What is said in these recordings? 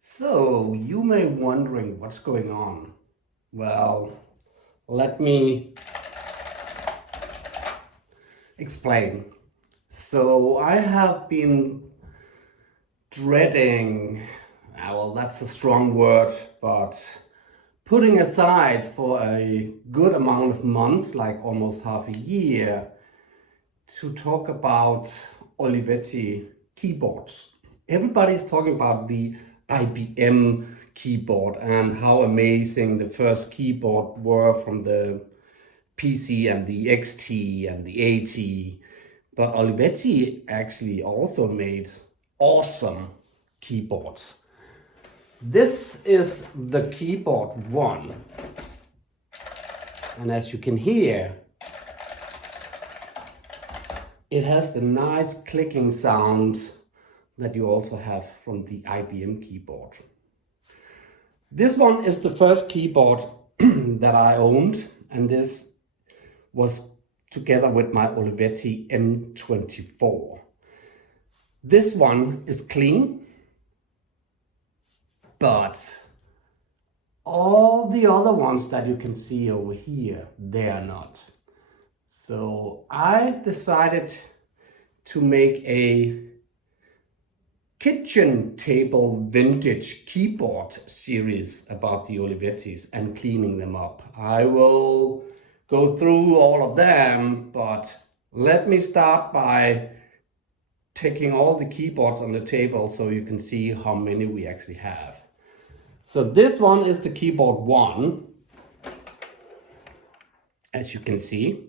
So you may be wondering what's going on. Well, let me explain. So I have been dreading, well, that's a strong word, but putting aside for a good amount of months, like almost half a year, to talk about Olivetti keyboards. Everybody's talking about the IBM keyboard and how amazing the first keyboard were from the PC and the XT and the AT. But Olivetti actually also made awesome keyboards. This is the keyboard 1. And as you can hear, it has the nice clicking sound that you also have from the IBM keyboard. This one is the first keyboard that I owned, and this was together with my Olivetti M24. This one is clean, but all the other ones that you can see over here, they are not. So I decided to make a kitchen table vintage keyboard series about the Olivettis and cleaning them up. I will go through all of them, but let me start by taking all the keyboards on the table so you can see how many we actually have. So this one is the keyboard 1, as you can see.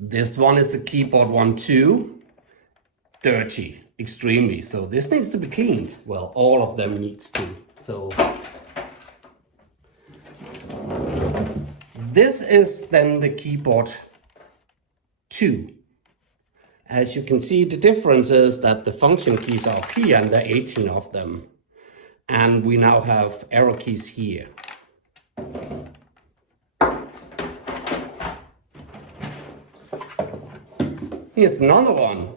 This one is the keyboard 1, 2, dirty, extremely. So this needs to be cleaned. Well, all of them needs to. So this is then the keyboard 2. As you can see, the difference is that the function keys are up here and there are 18 of them. And we now have arrow keys here. Here's another one,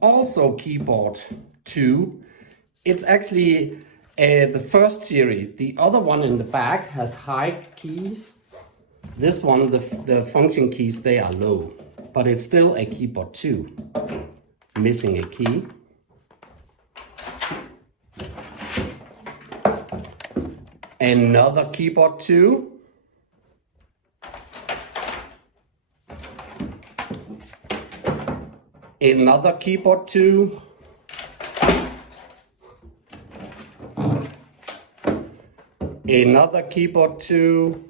also keyboard 2. It's actually the first series. The other one in the back has high keys. This one, the function keys, they are low, but it's still a keyboard 2. Missing a key. Another keyboard 2. Another keyboard 2. Another keyboard 2.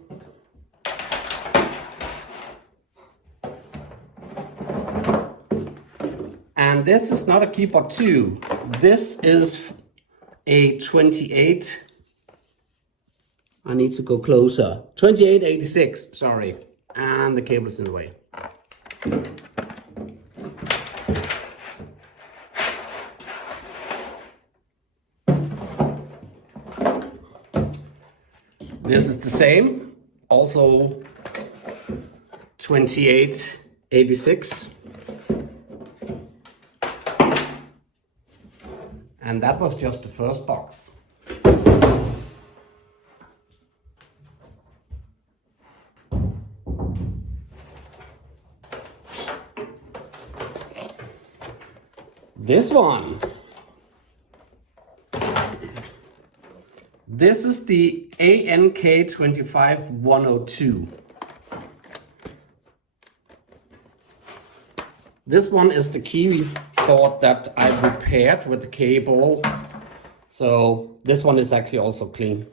And this is not a keyboard 2. This is a 28. I need to go closer. 2886, sorry. And the cable is in the way. This is the same, also 2886. And that was just the first box. This one. This is the ANK 25102. This one is the keyboard that I repaired with the cable. So this one is actually also clean.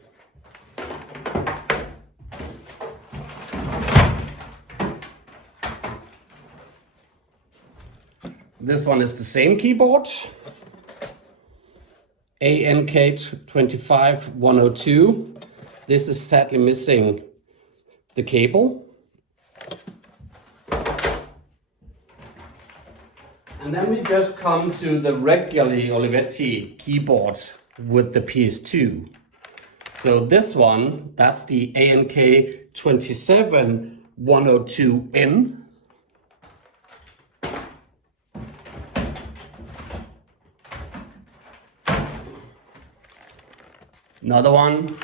This one is the same keyboard. ANK 25102. This is sadly missing the cable. And then we just come to the regularly Olivetti keyboard with the PS2. So this one, that's the ANK 27102N. Another one,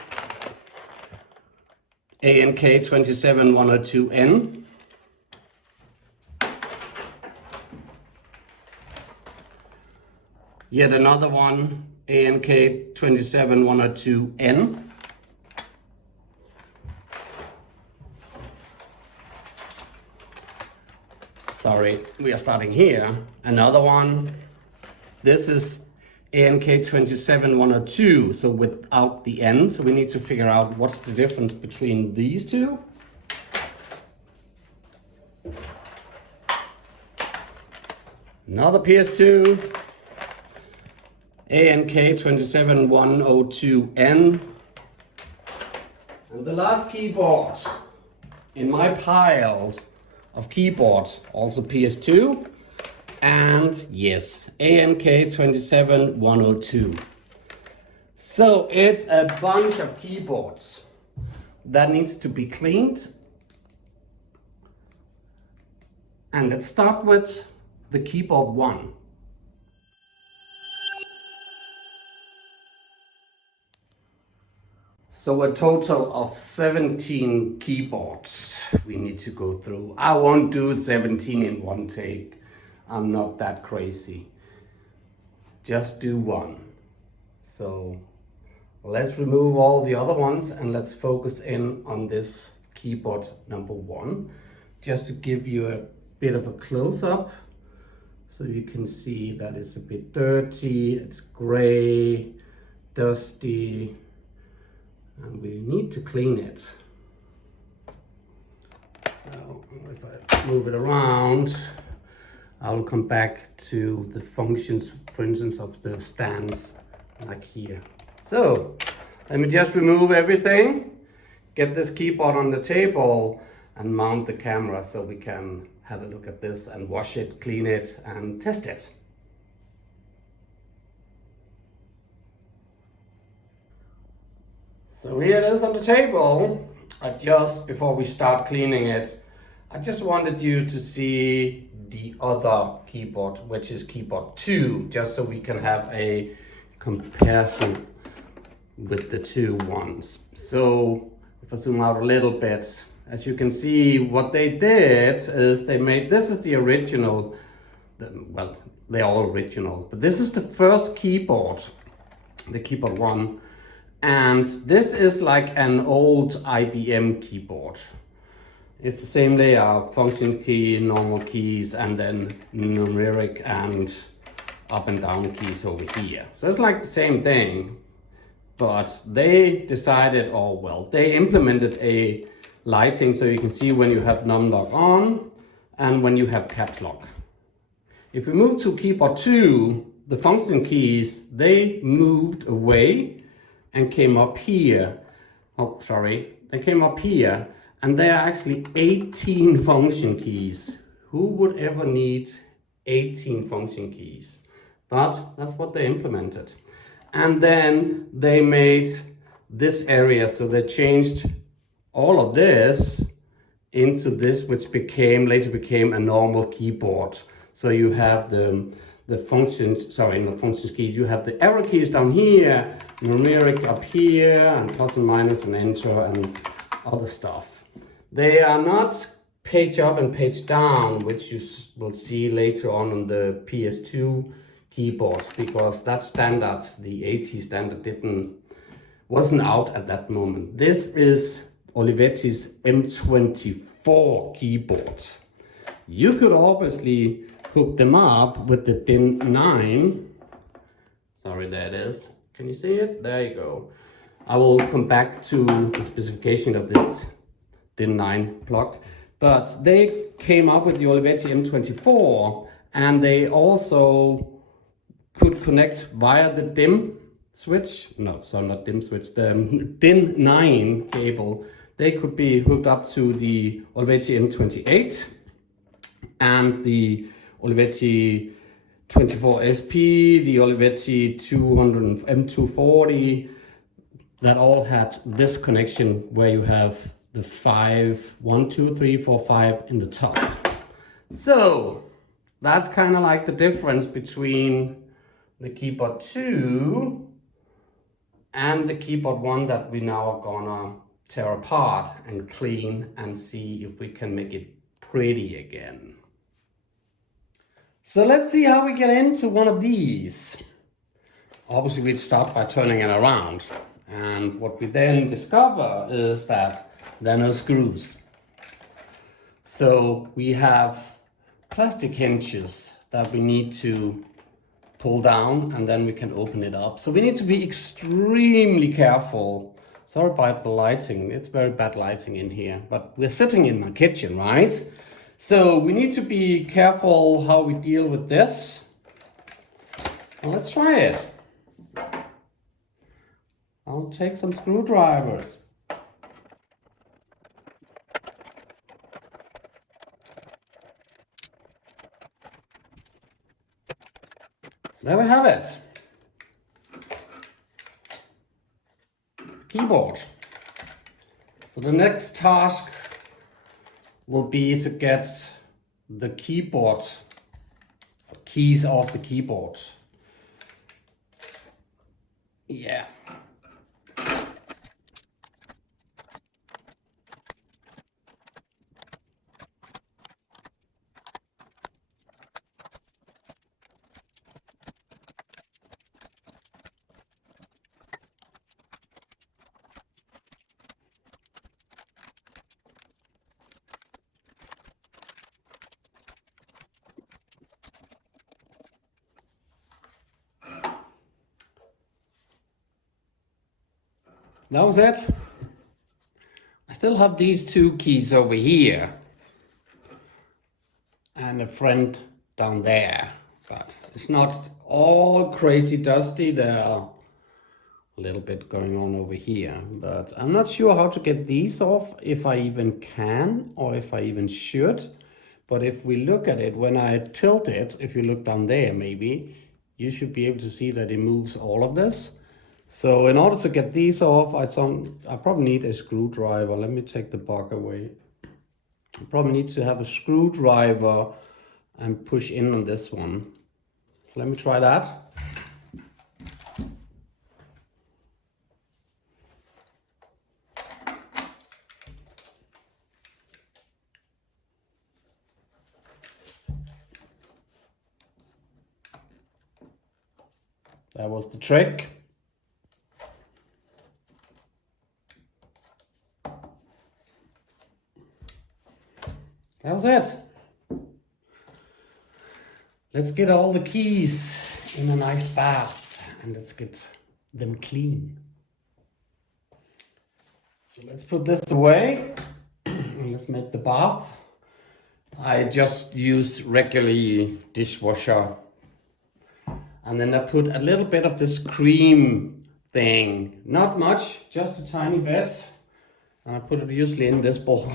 ANK 27102N. Yet another one, ANK 27102N. Sorry, we are starting here. Another one. This is ANK 27102, so without the N. So we need to figure out what's the difference between these two. Another PS2. ANK 27102N. And the last keyboard in my piles of keyboards, also PS2, and yes, ANK 27102. So it's a bunch of keyboards that needs to be cleaned. And let's start with the keyboard 1. So a total of 17 keyboards we need to go through. I won't do 17 in one take. I'm not that crazy. Just do one. So let's remove all the other ones and let's focus in on this keyboard number 1. Just to give you a bit of a close-up so you can see that it's a bit dirty, it's gray, dusty, and we need to clean it. So if I move it around, I'll come back to the functions, for instance, of the stands like here. So let me just remove everything, get this keyboard on the table and mount the camera so we can have a look at this and wash it, clean it and test it. So here it is on the table. Before we start cleaning it, I just wanted you to see the other keyboard, which is keyboard 2, just so we can have a comparison with the two ones. So if I zoom out a little bit, as you can see, what they did is they made, this is the original, well, they're all original, but this is the first keyboard, the keyboard 1. And this is like an old IBM keyboard. It's the same layout, function key, normal keys, and then numeric and up and down keys over here. So it's like the same thing, but they decided, oh well, they implemented a lighting so you can see when you have num lock on and when you have caps lock. If we move to keyboard 2, the function keys, they moved away and came up here. Oh, sorry, they came up here, and there are actually 18 function keys. Who would ever need 18 function keys? But that's what they implemented. And then they made this area, so they changed all of this into this, which later became a normal keyboard. So you have the functions, sorry, not functions keys, you have the arrow keys down here, numeric up here, and plus and minus and enter and other stuff. They are not page up and page down, which you will see later on the PS2 keyboards, because that standard, the AT standard, wasn't out at that moment. This is Olivetti's M24 keyboard. You could obviously hook them up with the DIN 9. Sorry, there it is. Can you see it? There you go. I will come back to the specification of this DIN 9 plug. But they came up with the Olivetti M24, and they also could connect via the DIM switch. No, sorry, not DIM switch. The DIN 9 cable. They could be hooked up to the Olivetti M28 and the Olivetti 24SP, the Olivetti M240, that all had this connection where you have the 1, 2, 3, 4, 5 in the top. So that's kind of like the difference between the keyboard 2 and the keyboard one that we now are gonna tear apart and clean and see if we can make it pretty again. So let's see how we get into one of these. Obviously we'd start by turning it around, and what we then discover is that there are no screws. So we have plastic hinges that we need to pull down, and then we can open it up. So we need to be extremely careful. Sorry about the lighting, it's very bad lighting in here, but we're sitting in my kitchen, right? So we need to be careful how we deal with this. Well, let's try it. I'll take some screwdrivers. There we have it. Keyboard. So the next task will be to get the keyboard keys off the keyboard. Yeah. That was it. I still have these two keys over here and a friend down there, but it's not all crazy dusty. There are a little bit going on over here, but I'm not sure how to get these off, if I even can or if I even should. But if we look at it, when I tilt it, if you look down there maybe, you should be able to see that it moves all of this. So in order to get these off, I probably need a screwdriver. Let me take the bug away. I probably need to have a screwdriver and push in on this one. Let me try that. That was the trick. That was it. Let's get all the keys in a nice bath and let's get them clean. So let's put this away and let's make the bath. I just used regular dishwasher, and then I put a little bit of this cream thing, not much, just a tiny bit, and I put it usually in this bowl.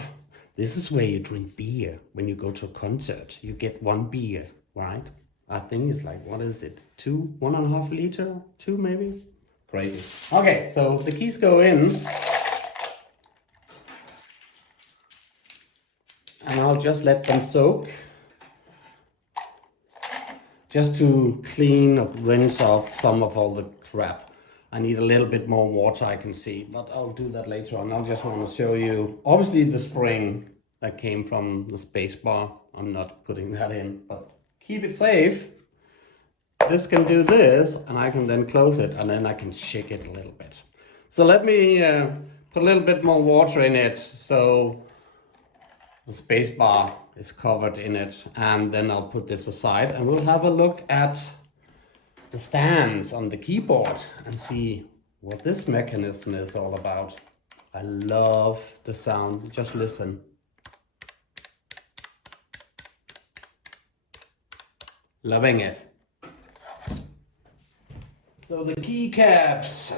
This is where you drink beer when you go to a concert. You get one beer, right? I think it's like, what is it? 1.5 liter? 2 maybe? Crazy. Okay, so the keys go in. And I'll just let them soak. Just to clean or rinse off some of all the crap. I need a little bit more water, I can see, but I'll do that later on. I just want to show you, obviously the spring that came from the space bar, I'm not putting that in, but keep it safe. This can do this, and I can then close it, and then I can shake it a little bit. So let me put a little bit more water in it, so the space bar is covered in it, and then I'll put this aside, and we'll have a look at the stands on the keyboard and see what this mechanism is all about. I love the sound. Just listen. Loving it. So the keycaps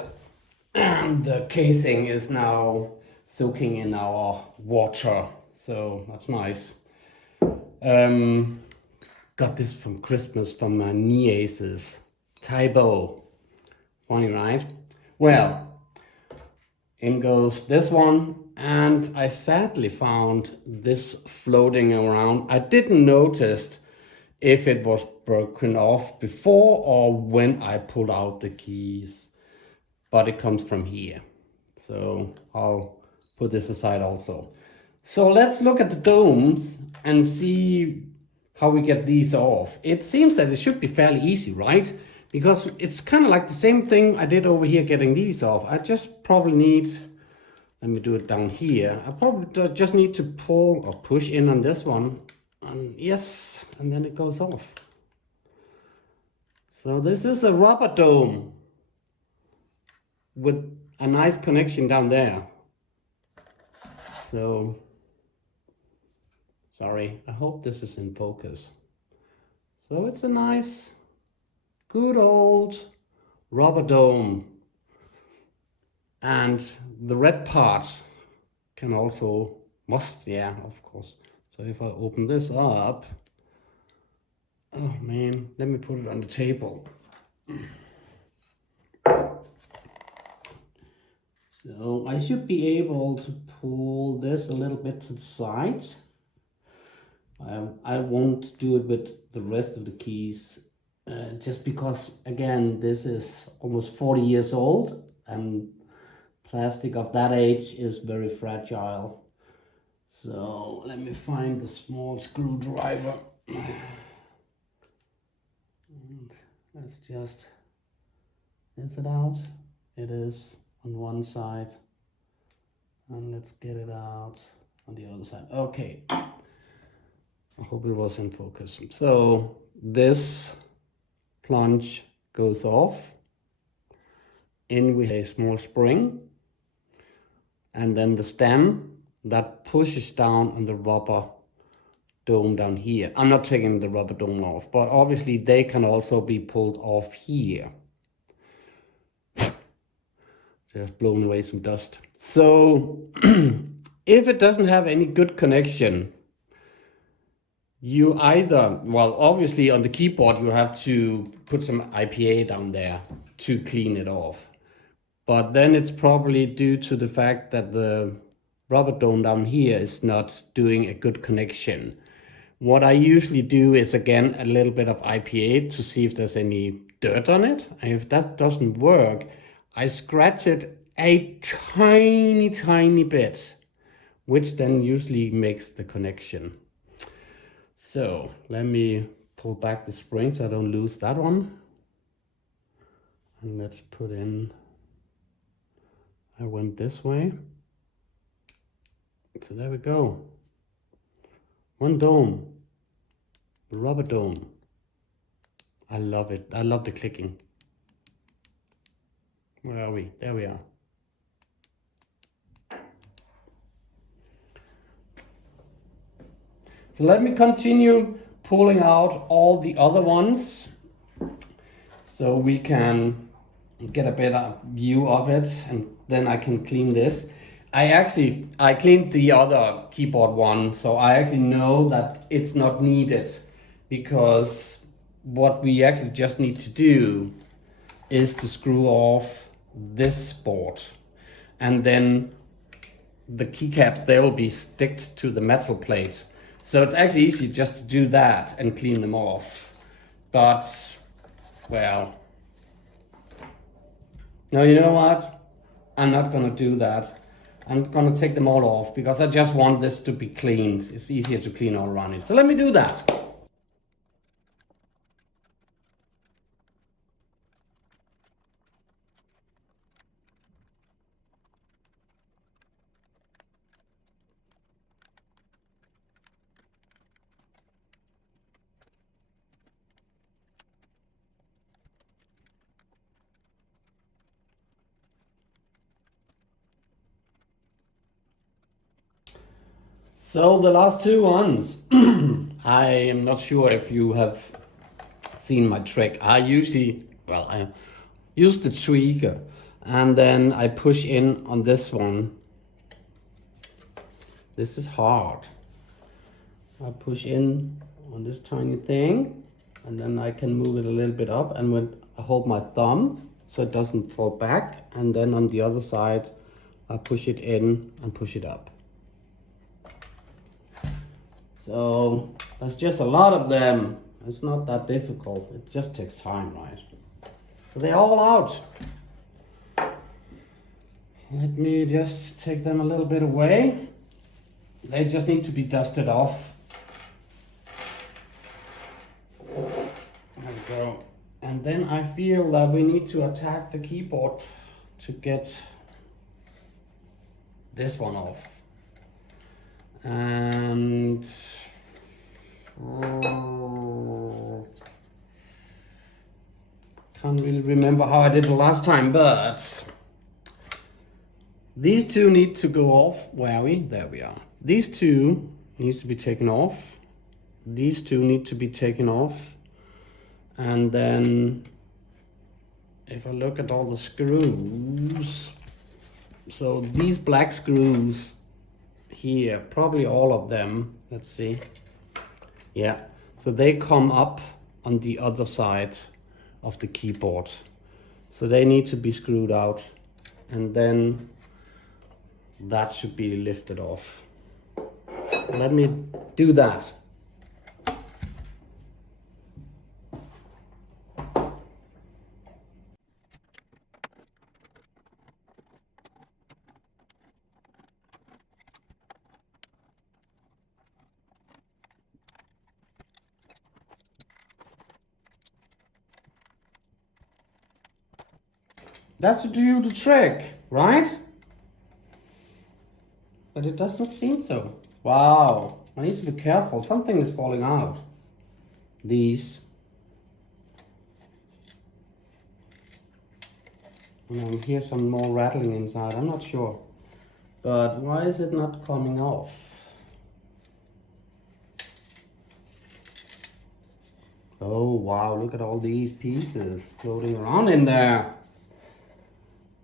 and the casing is now soaking in our water, so that's nice. Got this from Christmas from my nieces. Tybo. Funny, right? Well, in goes this one, and I sadly found this floating around. I didn't notice if it was broken off before or when I pulled out the keys. but it comes from here. So I'll put this aside also. So let's look at the domes and see how we get these off. It seems that it should be fairly easy, right? Because it's kind of like the same thing I did over here getting these off. I just probably need, let me do it down here. I probably just need to pull or push in on this one. And yes, and then it goes off. So this is a rubber dome with a nice connection down there. So, sorry, I hope this is in focus. So it's a nice, good old rubber dome. And the red part can also, yeah, of course. So if I open this up, oh man, let me put it on the table. So I should be able to pull this a little bit to the side. I won't do it with the rest of the keys, just because, again, this is almost 40 years old and plastic of that age is very fragile. So let me find the small screwdriver. And let's just, is it out? It is on one side. And let's get it out on the other side. Okay. I hope it was in focus. So this plunge goes off. In with a small spring. And then the stem that pushes down on the rubber dome down here. I'm not taking the rubber dome off, but obviously they can also be pulled off here. Just blown away some dust. So if it doesn't have any good connection, you either, well, obviously on the keyboard you have to put some IPA down there to clean it off. But then it's probably due to the fact that the rubber dome down here is not doing a good connection. What I usually do is, again, a little bit of IPA to see if there's any dirt on it. And if that doesn't work, I scratch it a tiny bit, which then usually makes the connection. So let me pull back the spring so I don't lose that one. And let's put in, I went this way. So there we go. One dome, the rubber dome. I love it. I love the clicking. Where are we? There we are. So let me continue pulling out all the other ones so we can get a better view of it, and then I can clean this. I cleaned the other keyboard one, so I actually know that it's not needed, because what we actually just need to do is to screw off this board, and then the keycaps, they will be sticked to the metal plate. So it's actually easy just to do that and clean them off. But, well, no, you know what? I'm not gonna do that. I'm gonna take them all off because I just want this to be cleaned. It's easier to clean all around it. So let me do that. So the last two ones, I am not sure if you have seen my trick. I usually, well, I use the trigger and then I push in on this one. This is hard. I push in on this tiny thing and then I can move it a little bit up, and when I hold my thumb so it doesn't fall back, and then on the other side I push it in and push it up. So there's just a lot of them. It's not that difficult. It just takes time, right? So they're all out. Let me just take them a little bit away. They just need to be dusted off. There we go. And then I feel that we need to attack the keyboard to get this one off. And can't really remember how I did the last time, but these two need to go off. Where are we? There we are. These two needs to be taken off. These two need to be taken off. And then if I look at all the screws, so these black screws here, probably all of them, let's see. Yeah, so they come up on the other side of the keyboard. So they need to be screwed out, and then that should be lifted off. Let me do that. That should do the trick, right? But it does not seem so. Wow, I need to be careful. Something is falling out. These. And I hear some more rattling inside. I'm not sure. But why is it not coming off? Oh, wow, look at all these pieces floating around in there.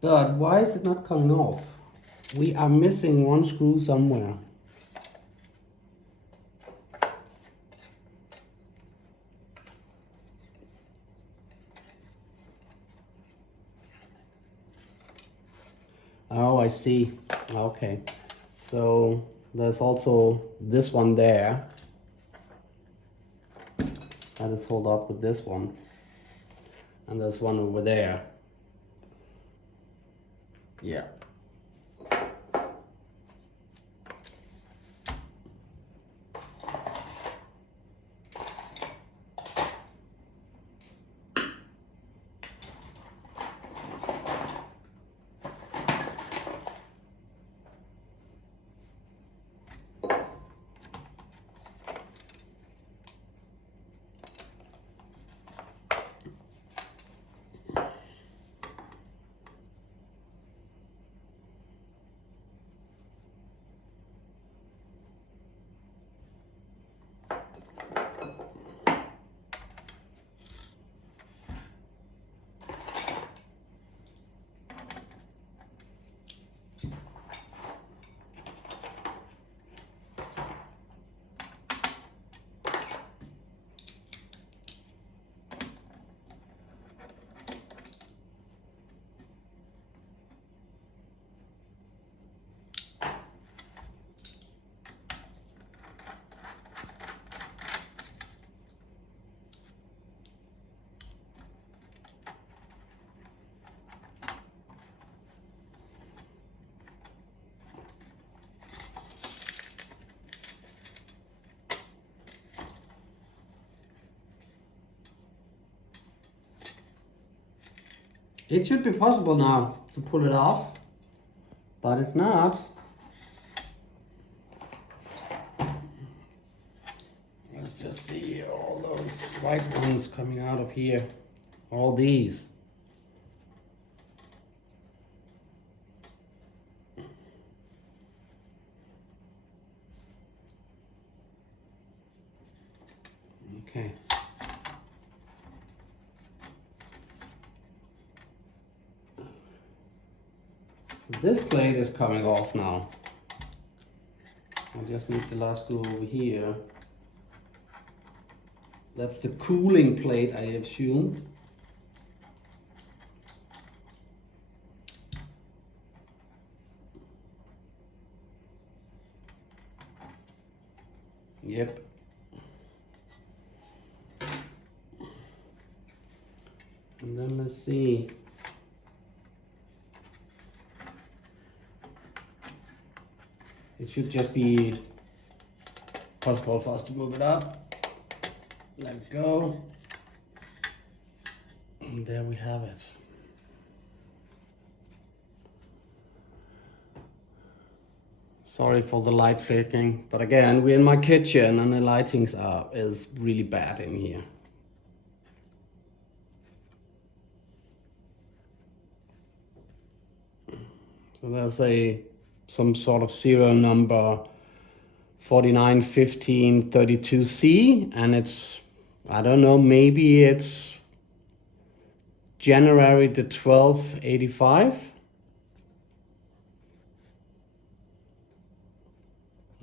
But why is it not coming off? We are missing one screw somewhere. Oh, I see. Okay. So there's also this one there. That is held up with this one. And there's one over there. Yeah. It should be possible now to pull it off, but it's not. Let's just see all those white ones coming out of here. All these. Okay. So this plate is coming off now. I just need the last screw over here. That's the cooling plate, I assume. Yep. And then let's see. should just be possible for us to move it up. Let it go. And there we have it. Sorry for the light flicking, but again, we're in my kitchen and the lighting is really bad in here. So there's some sort of serial number 491532C, and it's, I don't know, maybe it's January the 12th, 85.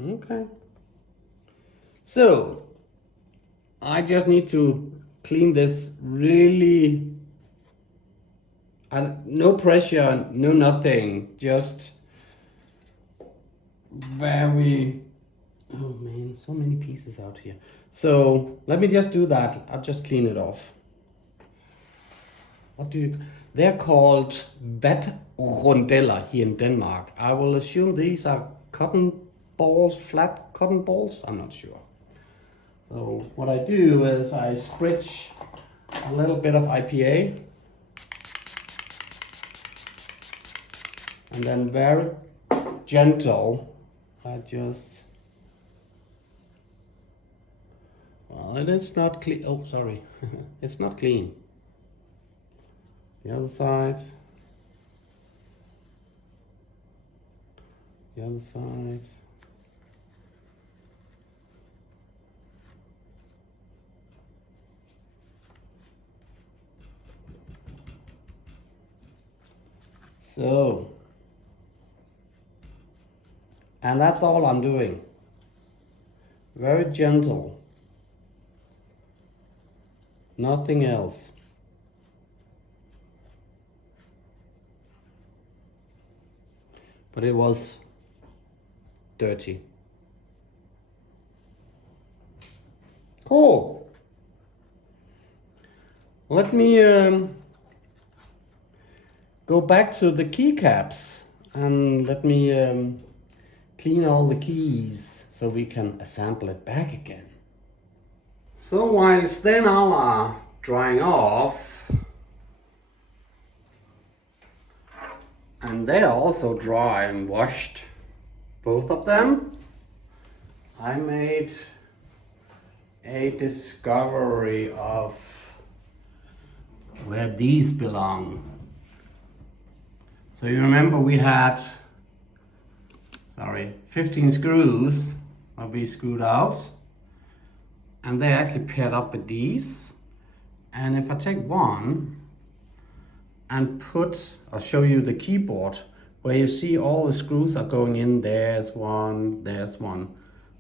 Okay. So I just need to clean this really, no pressure, no nothing, just very, oh man, so many pieces out here. So let me just do that. I'll just clean it off. They're called vatrondeller here in Denmark. I will assume these are cotton balls, flat cotton balls, I'm not sure. So what I do is I spritz a little bit of IPA and then very gentle, I just, well, it is not clean, oh sorry, it's not clean. The other side, the other side. So, and that's all I'm doing. Very gentle. Nothing else. But it was dirty. Cool. Let me go back to the keycaps and let me clean all the keys so we can assemble it back again. So whilst they now are drying off, and they are also dry and washed, both of them, I made a discovery of where these belong. So you remember we had, 15 screws that we screwed out, and they actually paired up with these. And if I take one and I'll show you the keyboard where you see all the screws are going in, there's one, there's one.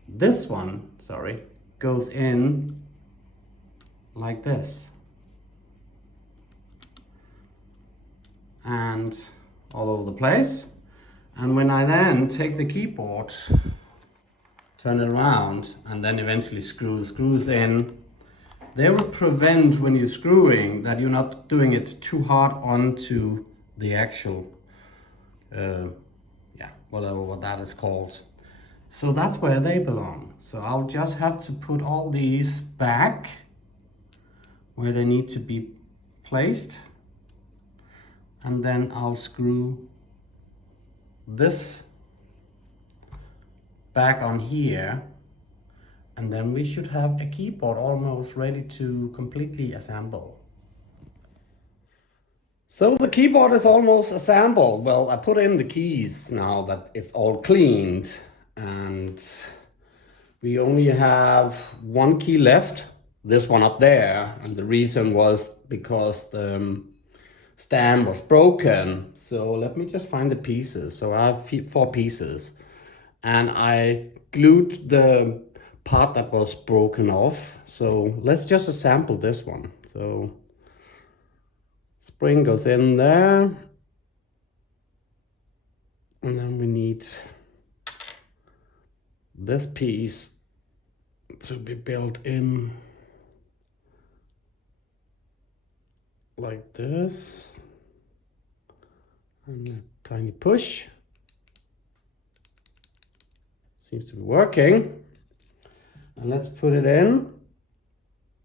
This one, goes in like this. And all over the place. And when I then take the keyboard, turn it around, and then eventually screw the screws in, they will prevent, when you're screwing, that you're not doing it too hard onto the actual, whatever what that is called. So that's where they belong. So I'll just have to put all these back where they need to be placed. And then I'll screw this back on here, and then we should have a keyboard almost ready to completely assemble. So the keyboard is almost assembled. Well, I put in the keys now that it's all cleaned, and we only have one key left, this one up there, and the reason was because the stamp was broken. So let me just find the pieces. So I have 4 pieces, and I glued the part that was broken off. So let's just assemble this one. So spring goes in there, and then we need this piece to be built in like this, and a tiny push. Seems to be working. And let's put it in.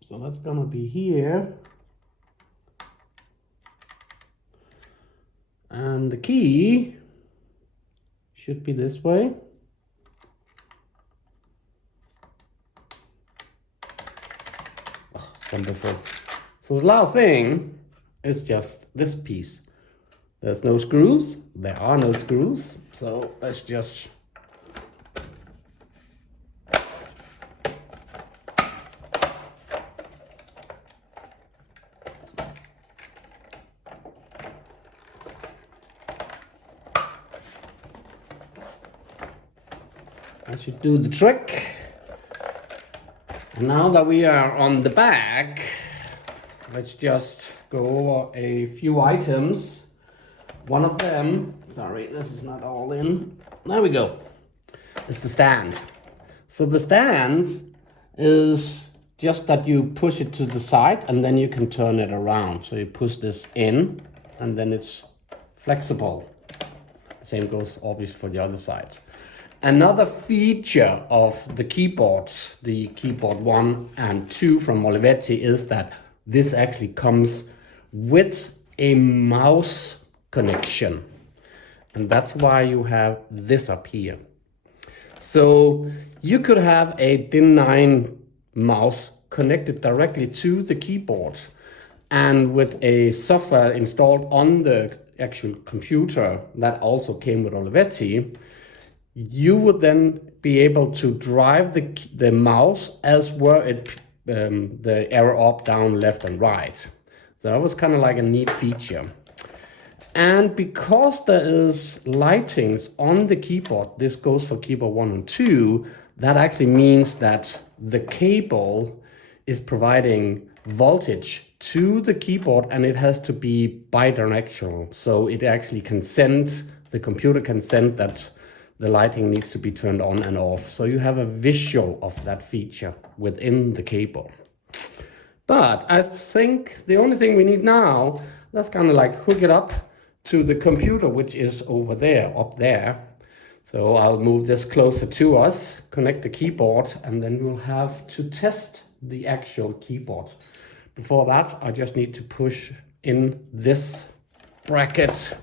So that's gonna be here. And the key should be this way. Oh, wonderful. So the last thing is just this piece. There's no screws. There are no screws. So let's just that should do the trick. And now that we are on the back, let's just go over a few items. One of them, sorry, this is not all in. There we go. It's the stand. So the stand is just that you push it to the side and then you can turn it around. So you push this in and then it's flexible. Same goes obviously for the other side. Another feature of the keyboards, the keyboard 1 and 2 from Olivetti, is that this actually comes with a mouse connection. And that's why you have this up here. So you could have a DIN9 mouse connected directly to the keyboard. And with a software installed on the actual computer that also came with Olivetti, you would then be able to drive the mouse as were it the arrow up, down, left and right. So that was kind of like a neat feature. And because there is lightings on the keyboard, this goes for keyboard 1 and 2, that actually means that the cable is providing voltage to the keyboard and it has to be bidirectional. So it actually can send, the computer can send that the lighting needs to be turned on and off. So you have a visual of that feature within the keyboard. But I think the only thing we need now, let's kind of like hook it up to the computer, which is over there, up there. So I'll move this closer to us, connect the keyboard, and then we'll have to test the actual keyboard. Before that, I just need to push in this bracket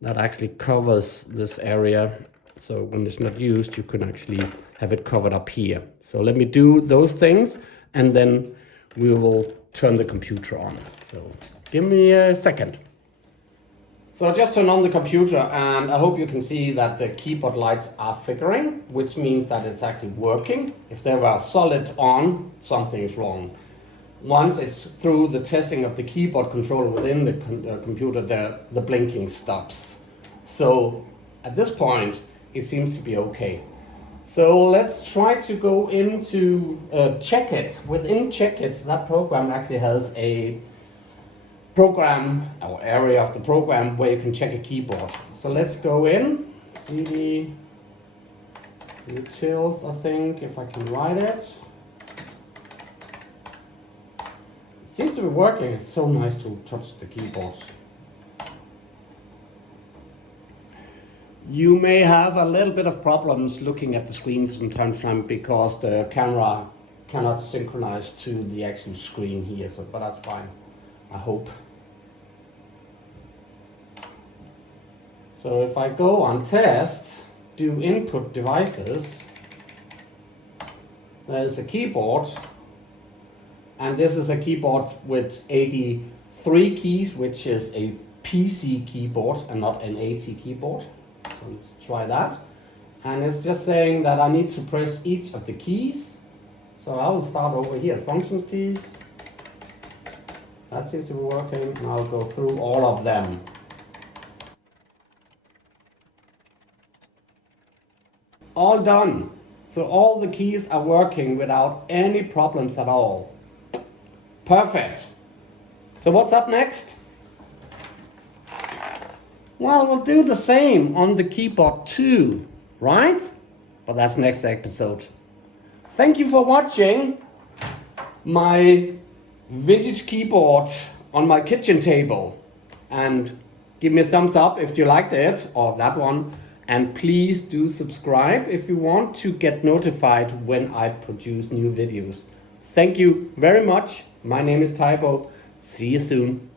that actually covers this area. So when it's not used, you can actually have it covered up here. So let me do those things and then we will turn the computer on. So give me a second. So I just turned on the computer and I hope you can see that the keyboard lights are flickering, which means that it's actually working. If they were solid on, something is wrong. Once it's through the testing of the keyboard controller within the computer, the blinking stops. So at this point, it seems to be okay. So let's try to go into Checkit. Within Checkit, that program actually has a program or area of the program where you can check a keyboard. So let's go in, CD utils, I think, if I can write it. It seems to be working. It's so nice to touch the keyboard. You may have a little bit of problems looking at the screen from time to time because the camera cannot synchronize to the actual screen here, so, but that's fine, I hope. So if I go on test, do input devices, there's a keyboard, and this is a keyboard with 83 keys, which is a PC keyboard and not an AT keyboard. So let's try that. And it's just saying that I need to press each of the keys. So I will start over here, functions keys. That seems to be working, and I'll go through all of them. All done. So all the keys are working without any problems at all. Perfect. So what's up next? Well, we'll do the same on the keyboard too, right? But that's next episode. Thank you for watching my vintage keyboard on my kitchen table. And give me a thumbs up if you liked it, or that one. And please do subscribe if you want to get notified when I produce new videos. Thank you very much. My name is Taibo. See you soon.